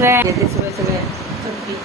रहे थे सुबह सुबह छुट्टी।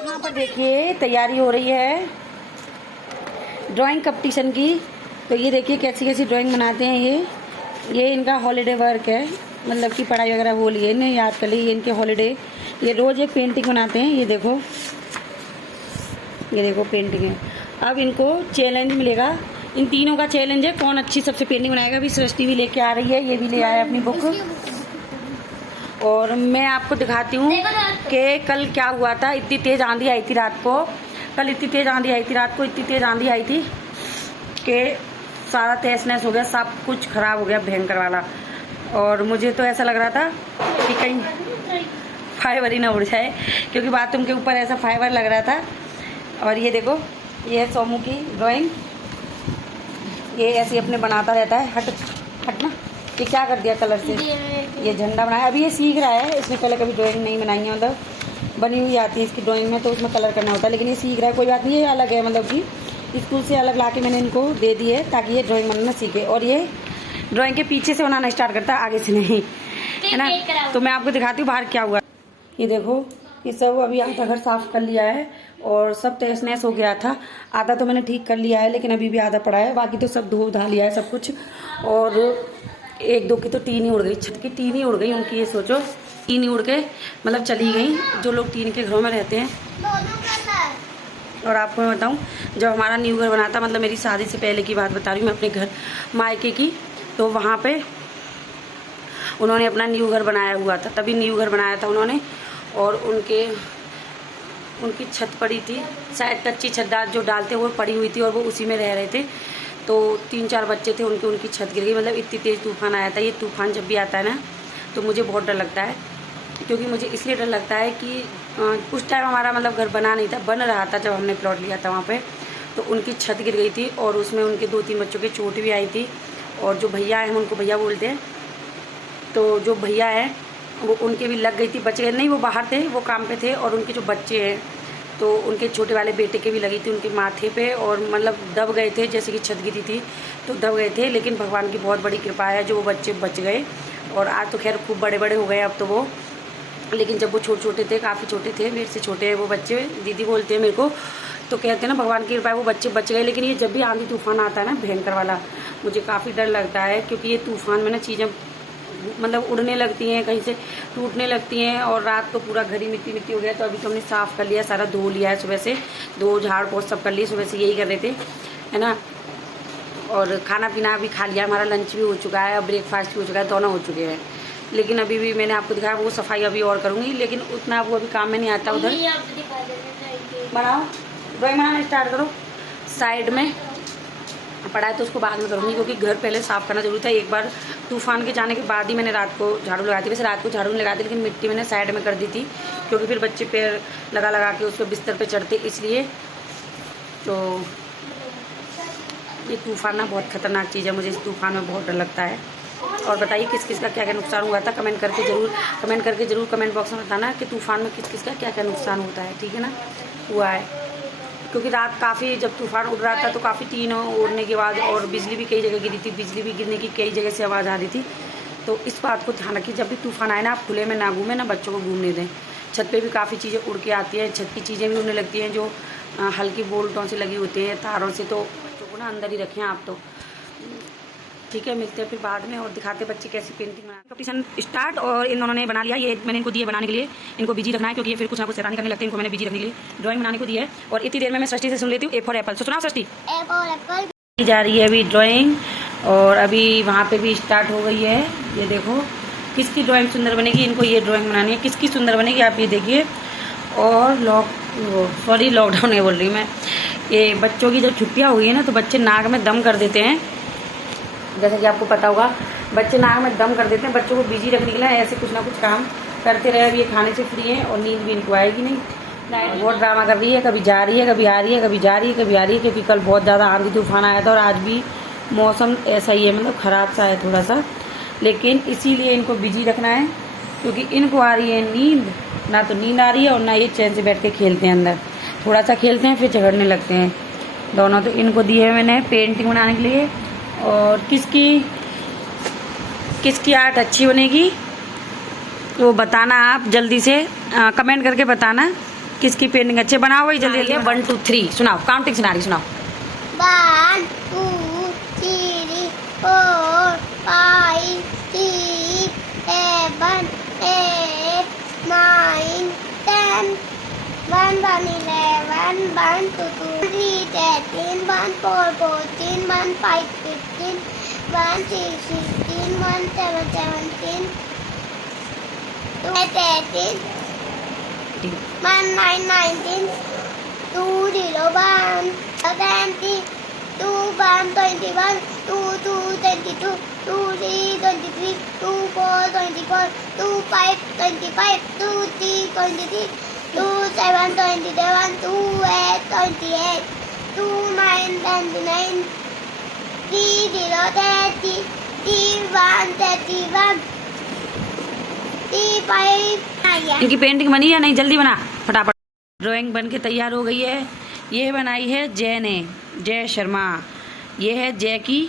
यहाँ पर देखिए तैयारी हो रही है ड्राइंग कंपटीशन की। तो ये देखिए कैसी कैसी ड्राइंग बनाते हैं ये इनका हॉलीडे वर्क है, मतलब कि पढ़ाई वगैरह वो लिए इन्हें याद कर ली, ये इनके हॉलीडे। ये रोज़ एक पेंटिंग बनाते हैं। ये देखो पेंटिंग है। अब इनको चैलेंज मिलेगा, इन तीनों का चैलेंज है कौन अच्छी सबसे पेंटिंग बनाएगा। अभी सृष्टि भी लेके आ रही है, ये भी ले आया अपनी बुक। और मैं आपको दिखाती हूँ कि कल क्या हुआ था। इतनी तेज़ आंधी आई थी रात को, कल इतनी तेज़ आंधी आई थी रात को, इतनी तेज़ आंधी आई थी कि सारा तहस नहस हो गया, सब कुछ खराब हो गया भयंकर वाला। और मुझे तो ऐसा लग रहा था कि कहीं फाइबर ही ना उड़ जाए, क्योंकि बाथरूम के ऊपर ऐसा फाइबर लग रहा था। और ये देखो, ये है सोमू की ड्राइंग, ये ऐसे अपने बनाता रहता है। हट ना, ये क्या कर दिया कलर से, ये झंडा बनाया। अभी ये सीख रहा है, इसने पहले कभी ड्राइंग नहीं बनाई है, मतलब बनी हुई आती है इसकी ड्राइंग में, तो उसमें कलर करना होता है। लेकिन ये सीख रहा है, कोई बात नहीं, ये अलग है, मतलब कि स्कूल से अलग ला के मैंने इनको दे दी है ताकि ये ड्राइंग बनाना सीखे। और ये ड्राइंग के पीछे से बनाना स्टार्ट करता है, आगे से नहीं, है ना। तो मैं आपको दिखाती हूँ बाहर क्या हुआ। ये देखो, ये सब अभी आधा घर साफ कर लिया है और सब तहस नहस हो गया था। आधा तो मैंने ठीक कर लिया है, लेकिन अभी भी आधा पड़ा है, बाकी तो सब धो धा लिया है सब कुछ। और एक दो की तो टीन ही उड़ गई, छत की टीन ही उड़ गई उनकी। ये सोचो, टीन ही उड़ के मतलब चली गई, जो लोग टीन के घरों में रहते हैं। और आपको मैं बताऊं, जब हमारा न्यू घर बना था, मतलब मेरी शादी से पहले की बात बता रही हूँ मैं, अपने घर मायके की, तो वहाँ पे उन्होंने अपना न्यू घर बनाया हुआ था, तभी न्यू घर बनाया था उन्होंने। और उनकी छत पड़ी थी, शायद कच्ची छत जो डालते वो पड़ी हुई थी, और वो उसी में रह रहे थे। तो 3-4 बच्चे थे उनकी छत गिर गई, मतलब इतनी तेज़ तूफान आया था। ये तूफान जब भी आता है ना, तो मुझे बहुत डर लगता है, क्योंकि मुझे इसलिए डर लगता है कि उस टाइम हमारा मतलब घर बना नहीं था, बन रहा था जब हमने प्लॉट लिया था वहाँ पे। तो उनकी छत गिर गई थी और उसमें उनके 2-3 बच्चों की चोट भी आई थी। और जो भैया हैं, हम उनको भैया बोलते हैं, तो जो भैया हैं वो उनके भी लग गई थी, बच गए नहीं, वो बाहर थे, वो काम पे थे। और उनके जो बच्चे हैं, तो उनके छोटे वाले बेटे के भी लगी थी उनके माथे पे, और मतलब दब गए थे, जैसे कि छत गिरी थी तो दब गए थे। लेकिन भगवान की बहुत बड़ी कृपा है जो वो बच्चे बच गए। और आज तो खैर खूब बड़े बड़े हो गए अब तो वो, लेकिन जब वो छोटे छोटे थे, काफ़ी छोटे थे, मेरे से छोटे हैं वो बच्चे, दीदी बोलते हैं मेरे को, तो कहते हैं ना भगवान की कृपा है वो बच्चे बच गए। लेकिन ये जब भी आंधी तूफान आता है ना भयंकर वाला, मुझे काफ़ी डर लगता है, क्योंकि ये तूफान में ना चीज़ें मतलब उड़ने लगती हैं, कहीं से टूटने लगती हैं। और रात तो पूरा घर ही मिट्टी मिट्टी हो गया। तो अभी तो हमने साफ़ कर लिया, सारा धो लिया है सुबह से, दो झाड़ पोछ सब कर लिए, सुबह से यही कर रहे थे, है ना। और खाना पीना भी खा लिया, हमारा लंच भी हो चुका है, ब्रेकफास्ट भी हो चुका है, दोनों हो चुके हैं। लेकिन अभी भी मैंने आपको दिखाया, वो सफाई अभी और करूँगी, लेकिन उतना वो अभी काम में नहीं आता। उधर बनाओ, ड्राइंग बनाना स्टार्ट करो। साइड में पड़ा है तो उसको बाद में करूँगी, क्योंकि घर पहले साफ़ करना जरूरी था। एक बार तूफान के जाने के बाद ही मैंने रात को झाड़ू लगाई थी, वैसे रात को झाड़ू नहीं लगाती, लेकिन मिट्टी मैंने साइड में कर दी थी, क्योंकि फिर बच्चे पैर लगा लगा के उसको बिस्तर पे चढ़ते, इसलिए। तो ये तूफान ना बहुत ख़तरनाक चीज़ है, मुझे इस तूफान में बहुत डर लगता है। और बताइए किस किस का क्या क्या नुकसान हुआ था, कमेंट करके ज़रूर कमेंट बॉक्स में बताना कि तूफान में किस किस का क्या क्या नुकसान होता है, ठीक है ना, हुआ है। क्योंकि रात काफ़ी जब तूफान उड़ रहा था तो काफ़ी टीन उड़ने के बाद और बिजली भी कई जगह गिरी थी, बिजली भी गिरने की कई जगह से आवाज़ आ रही थी। तो इस बात को ध्यान रखिए, जब भी तूफान आए ना आप खुले में ना घूमें, ना बच्चों को घूमने दें। छत पे भी काफ़ी चीज़ें उड़ के आती हैं, छत की चीज़ें भी उड़ने लगती हैं जो हल्की बोल्टों से लगी होती हैं, तारों से, तो बच्चों को ना अंदर ही रखें आप। तो ठीक है, मिलते हैं फिर बाद में और दिखाते हैं बच्चे कैसी पेंटिंग बनाते हैं। कंपटीशन स्टार्ट और इन दोनों ने बना लिया। ये मैंने इनको दिए बनाने के लिए, इनको बिजी रखना है क्योंकि ये फिर कुछ ना कुछ शैतानी करने लगते हैं। इनको मैंने बिजी रखने के लिए ड्राइंग बनाने को दी है। और इतनी देर में मैं सृष्टि से सुन लेती हूँ ए फॉर एप्पल। तो सुनाओ सृष्टि। ए फॉर एप्पल जा रही है अभी ड्राइंग, और अभी वहाँ पे भी स्टार्ट हो गई है। ये देखो किसकी ड्राइंग सुंदर बनेगी, इनको ये ड्राइंग बनानी है, किसकी सुंदर बनेगी आप ये देखिए। और लॉकडाउन नहीं बोल रही मैं, ये बच्चों की जब छुट्टियाँ हुई है ना तो बच्चे नाक में दम कर देते हैं। जैसा कि आपको पता होगा बच्चे नाक में दम कर देते हैं। बच्चों को बिजी रखने के लिए ऐसे कुछ ना कुछ काम करते रहे। अभी ये खाने से फ्री हैं और नींद भी इनको आएगी नहीं। नाइट बहुत ड्रामा कर रही है, कभी जा रही है, कभी आ रही है, कभी जा रही है, कभी आ रही है, क्योंकि कल बहुत ज़्यादा आंधी तूफान आया था और आज भी मौसम ऐसा ही है, मतलब ख़राब सा है थोड़ा सा। लेकिन इसीलिए इनको बिजी रखना है क्योंकि इनको आ रही है नींद, ना तो नींद आ रही है और ना ये चैन से बैठ के खेलते हैं। अंदर थोड़ा सा खेलते हैं फिर झगड़ने लगते हैं दोनों। तो इनको दी है मैंने पेंटिंग बनाने के लिए। और किसकी आर्ट अच्छी बनेगी वो बताना आप जल्दी से, कमेंट करके बताना किसकी पेंटिंग अच्छी। बनाओ वही जल्दी जल्दी। 1 2 3 सुनाओ, काउंटिंग सुना रही, सुनाओ। 1 2 3 4 5 6 7 8 9 10 1 1 11 1 2 3 13 1 4 14 1 5 15 1 6 16 1 7 17 2 18 1 9 19 2 0 1 20 2 1 21 2 2 22 2 3 23 2 4 24 2 5 25 2 3 23 2 7 27 2 8 28 2 9 29 3 0 30 3 1 31 3 5। इनकी पेंटिंग बनी या नहीं, जल्दी बना फटाफट। ड्राइंग बन के तैयार हो गई है। ये बनाई है जय ने, जय शर्मा। ये है जय की,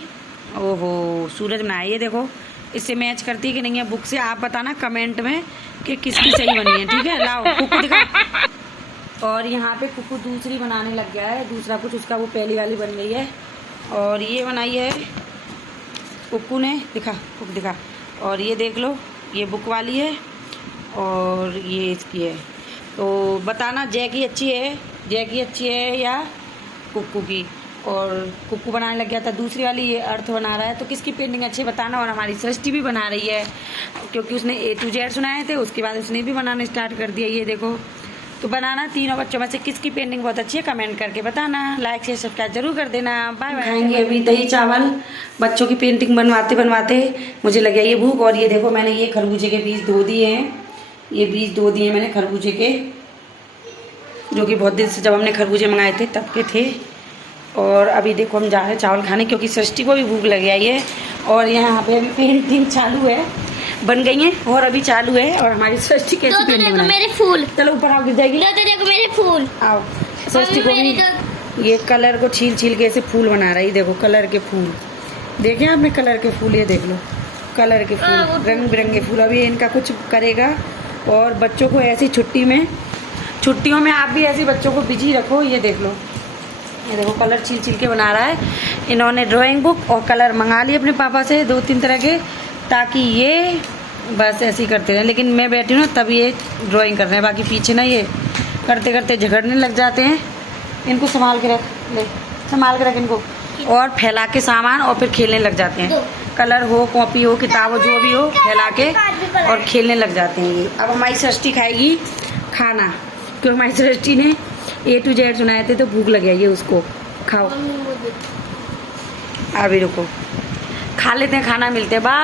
ओहो सूरज बनाया। ये देखो इससे मैच करती है कि नहीं है बुक से, आप बताना कमेंट में कि किसकी सही बनी है। ठीक है, लाओ कुकू दिखा। और यहाँ पे कुकू दूसरी बनाने लग गया है, दूसरा कुछ उसका, वो पहली वाली बन गई है। और ये बनाई है कुकू ने, दिखा कुकू दिखा। और ये देख लो, ये बुक वाली है और ये इसकी है। तो बताना जय की अच्छी है या कुक्कू की। और कुक्कू बनाने लग गया था दूसरी वाली, ये अर्थ बना रहा है। तो किसकी पेंटिंग अच्छी बताना। और हमारी सृष्टि भी बना रही है क्योंकि उसने A to Z सुनाए थे, उसके बाद उसने भी बनाने स्टार्ट कर दिया। ये देखो, तो बनाना तीनों बच्चों में से किसकी पेंटिंग बहुत अच्छी है कमेंट करके बताना। लाइक शेयर सब्सक्राइब जरूर कर देना। Bye bye. खाएंगे अभी दही चावल। बच्चों की पेंटिंग बनवाते मुझे लग गया ये भूख। और ये देखो मैंने ये खरबूजे के बीज धो दिए हैं, ये बीज धो दिए मैंने खरबूजे के, जो कि बहुत दिन से जब हमने खरबूजे मंगाए थे तब के थे। और अभी देखो हम जा रहे हैं चावल खाने क्योंकि सृष्टि को भी भूख लग गई है। और यहाँ पे अभी पेंटिंग चालू है, बन गई है और अभी चालू है। और हमारी सृष्टि कैसी पेंटिंग बनाई। मेरे फूल, चलो ऊपर आओ, गिर जाएगी। देखो मेरे फूल। आओ, सृष्टि को भी ये कलर को छील के ऐसे फूल बना रही। देखो कलर के फूल, देखे आपने कलर के फूल, ये देख लो कलर के फूल, रंग बिरंगे फूल। अभी इनका कुछ करेगा। और बच्चों को ऐसी छुट्टियों में आप भी ऐसे बच्चों को बिजी रखो। ये देख लो, ये देखो कलर छील के बना रहा है। इन्होंने ड्राइंग बुक और कलर मंगा लिए अपने पापा से 2-3 तरह के, ताकि ये बस ऐसे ही करते रहे। लेकिन मैं बैठी हूँ ना तब ये ड्राइंग कर रहे हैं, बाकी पीछे ना ये करते करते झगड़ने लग जाते हैं। इनको संभाल के रख इनको, और फैला के सामान, और फिर खेलने लग जाते हैं। कलर हो, कॉपी हो, किताब हो, जो भी हो, फैला के और खेलने लग जाते हैं ये। अब हमारी सृष्टि खाएगी खाना, क्योंकि हमारी सृष्टि ने A to Z सुनाए थे तो भूख लग गई है उसको। खाओ, अभी रुको, खा लेते हैं खाना, मिलते हैं। बाय।